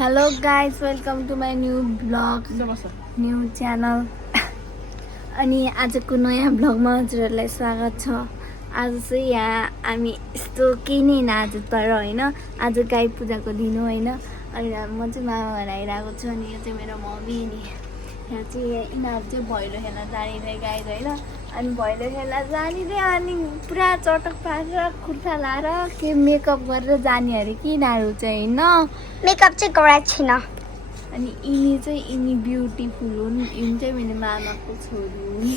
Hello guys welcome to my new blog new channel अनि आजको नयाँ ब्लगमा हजुरहरूलाई स्वागत छ। आज चाहिँ यहाँ हामी यस्तो केही नै होइन आज तर होइन आज गाई पूजाको दिन हो होइन। अनि म चाहिँ मामा घर आइरहेको छु अनि यो चाहिँ मेरो मम्मी नि यहाँ चाहिँ यिनीहरू चाहिँ भैलो खेल्न जाने गाई होइन। अनि भैलो खेल्न जाने अनि पुरा चटक पारेर कुर्ता लाएर के मेकअप गरेर जाने अरे कि यिनीहरू चाहिँ होइन। मेकअप चाहिँ गरेको छैन। अनि यिनी चाहिँ यिनी ब्युटिफुल हुन्। यिनी चाहिँ मेरो मामाको छोरी हुन्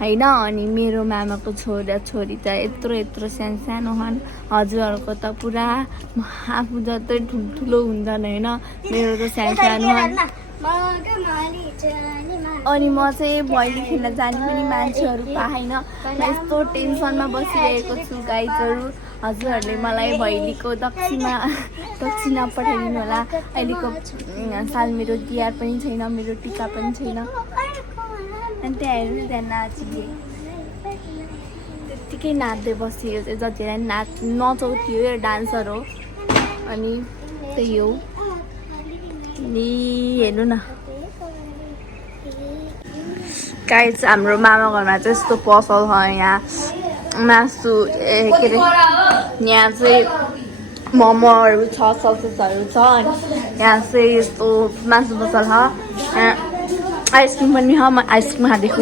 होइन। अनि मेरो मामाको छोरा छोरी त यत्रो यत्रो सानो सानो छन्। हजुरहरूको त पुरा आफू जस्तै ठुल्ठुलो हुन्छन् होइन। मेरो त सानो सानो अनि म चाहिँ भैली खेल्न जाने पनि मान्छेहरू पाएन। म यस्तो टेन्सनमा बसिरहेको छु गाइजहरू। हजुरहरूले मलाई भैलीको दक्षिणा पठाइदिनु होला। अहिलेको साल मेरो तिहार पनि छैन, मेरो टिका पनि छैन। अनि त्यहाँ हेर्नु त्यहाँ नाचिदिएँ त्यत्तिकै नाच्दै बसियो चाहिँ जतिलाई नचाउँथ्यो यो डान्सर हो। अनि त्यही हो नि हेर्नु न गाइज हाम्रो मामा घरमा चाहिँ यस्तो पसल छ। यहाँ मासु के अरे यहाँ चाहिँ मोमोहरू छ, ससेसहरू छ। अनि यहाँ चाहिँ यस्तो मासु पसल छ। यहाँ आइसक्रिम पनि छ, म आइसक्रिम खाँदैछु।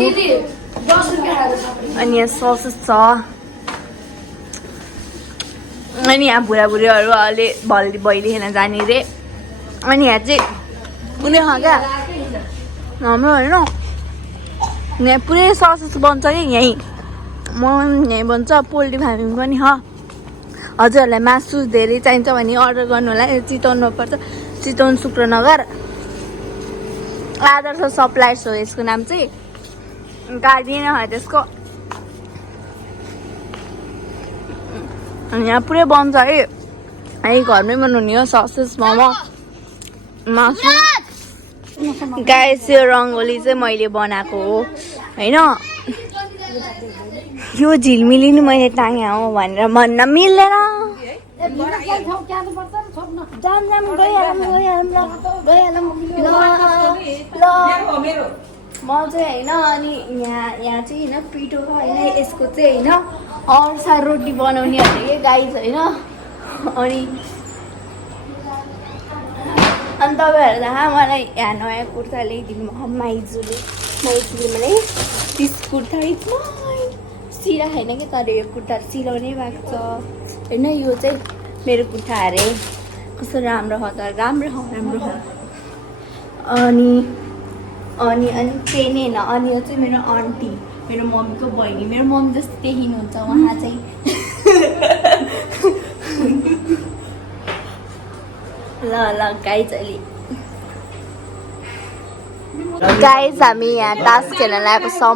अनि यहाँ ससेस छ। अनि यहाँ बुढाबुढीहरू अहिले भैली खेल्न जाने रे। अनि यहाँ चाहिँ कुनै छ क्या हाम्रो होइन यहाँ पुरै ससेस बन्छ कि यहीँ यहीँ बन्छ। पोल्ट्री फार्मिङ पनि छ। हजुरहरूलाई मासु धेरै चाहिन्छ भने अर्डर गर्नु होला। चितवनमा पर्छ, चितवन शुक्रनगर। आदर्श सप्लायर्स हो यसको नाम चाहिँ। गाडी नै हो त्यसको। अनि यहाँ पुरै बन्छ है। यहीँ घरमै बनाउने हो ससेस मोमो मासु। गाइस यो रङ्गोली चाहिँ मैले बनाएको हो होइन। यो झिलमिली नि मैले टाँगे हो भनेर भन्न मिल्दैन। म चाहिँ होइन। अनि यहाँ चाहिँ होइन पिठोको होइन यसको चाहिँ होइन अर्सा रोटी बनाउने अरे के गाइस होइन। अनि तपाईँहरू थाहा मलाई यहाँ नयाँ कुर्ता ल्याइदिनु भयो माइजूले मलाई 30 कुर्ता सिला होइन कि तर यो कुर्ता सिलाउनै भएको छ होइन। यो चाहिँ मेरो कुर्ता अरे कस्तो राम्रो हो त राम्रो हो। अनि अनि अनि त्यही नै होइन। अनि यो चाहिँ मेरो आन्टी मेरो मम्मीको बहिनी मेरो मम्मी जस्तो देखिनुहुन्छ उहाँ चाहिँ। ल गाइज अलि गाइज हामी यहाँ तास खेल्न लागेको छौँ।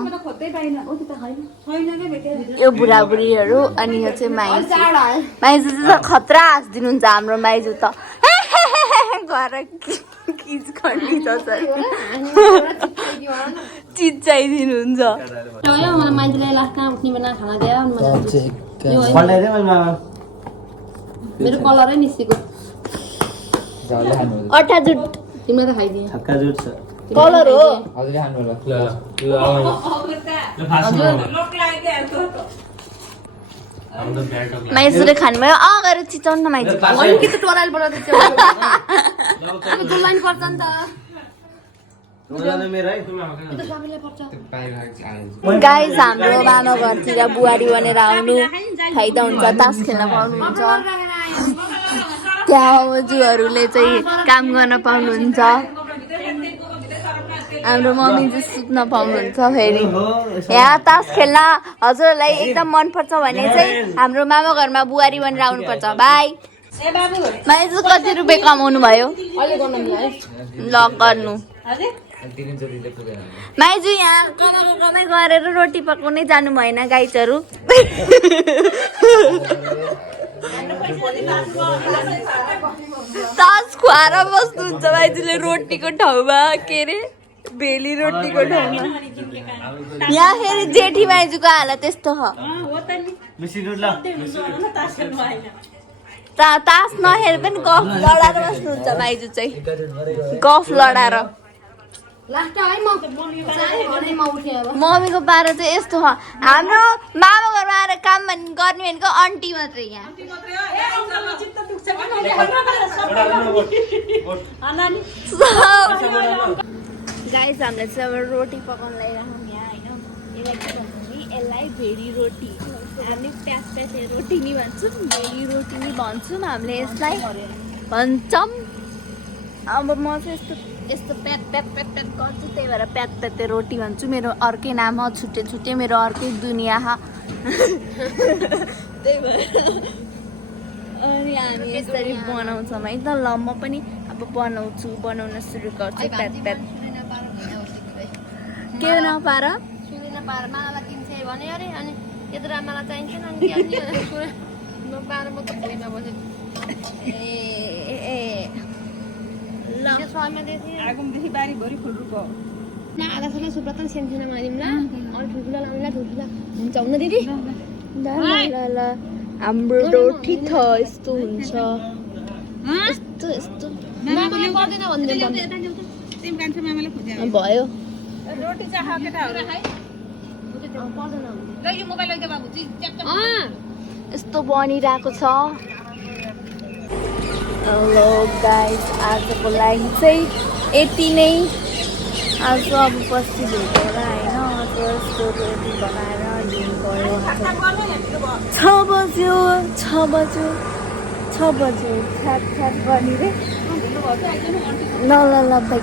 यो बुढाबुढीहरू अनि यो चाहिँ माइजू चाहिँ खतरा हाँसिदिनुहुन्छ हाम्रो माइजू त गएर किच खन्डी चिच्चाइदिनुहुन्छ। मेरो कलरै निस्केको अट्ठा जुट तिमीलाई त खाइदिएँ कलर हो। माइजूले खानुभयो गएर चिचाउनु न माइजू। अलिकति टोराइल पर्छ नि त। गाइस हाम्रो मामा घरतिर बुहारी बनेर आउनु फाइदा हुन्छ, तास खेल्न पाउनुहुन्छ। त्यहाँ हजुरहरूले चाहिँ काम गर्न पाउनुहुन्छ। हाम्रो मम्मी चाहिँ सुत्न पाउनुहुन्छ। फेरि यहाँ तास खेल्न हजुरहरूलाई एकदम मनपर्छ भने चाहिँ हाम्रो मामा घरमा बुहारी बनेर आउनुपर्छ। बाई माइजू कति रुपियाँ कमाउनु भयो ल गर्नु माइजू। यहाँ कमाइ गरेर रोटी पकाउनै जानु भएन गाइजहरू। तास खुवाएर बस्नुहुन्छ माइजूले रोटीको ठाउँमा के अरे भेली रोटीको ठाउँमा। यहाँ फेरि जेठी माइजूको हालत यस्तो छ। तास नहेर पनि गफ लडाएर बस्नुहुन्छ माइजू चाहिँ गफ लडाएर लास्ट है म भनेमा उठे अब मम्मीको पारा चाहिँ यस्तो हो हाम्रो मामा घरमा आएर काम गर्ने भनेको आन्टी मात्रै यहाँ गाइस हामीले चाहिँ अब रोटी पकाउन लगाइरहेको यहाँ होइन यसलाई के भन्छ नि यसलाई भेडी रोटी हामीले प्याज रोटी नि भन्छौँ भेडी रोटी नि भन्छौँ हामीले यसलाई भन्छौँ अब म चाहिँ यस्तो प्यात प्यात प्यात प्यात गर्छु त्यही भएर प्यात प्याते रोटी भन्छु मेरो अर्कै नाम हो छुट्टै छुट्टै मेरो अर्कै दुनियाँ हो त्यही भएर अनि हामी यसरी बनाउँछौँ है त ल म पनि अब बनाउन सुरु गर्छु प्यात प्यात के नपार सुनेन पार मालालाई किन्छे भने अरे अनि यत्रो आमालाई चाहिन्छ नि अनि सुने नपार म त भुइँमा बसे ए ल आगमदेखि बारीभरि फुलरुको न आधा सल्लाह सुब्रत सेन्थिना मानिमला अनि ठुल्ठुला लाउनुला ठुल्ठुला हुन्छ हुन्न दिदी ल हाम्रो रोटी त यस्तो हुन्छ यस्तो यस्तो मामाले पर्दैन भन्दै तिमी कान्छो मामाले खोज्या भयो रोटी चाह केटाहरु पर्दैन ल यो मोबाइल लैजा बाबु च्याप यस्तो बनिरहेको छ हेलो गाइस आजको लागि चाहिँ यति नै आज अब पछि भेटेर होइन आज यस्तो रोटी बनाएर दिनु गयो 6 बज्यो छ्याप छ्याप गर्ने रे ल भाइ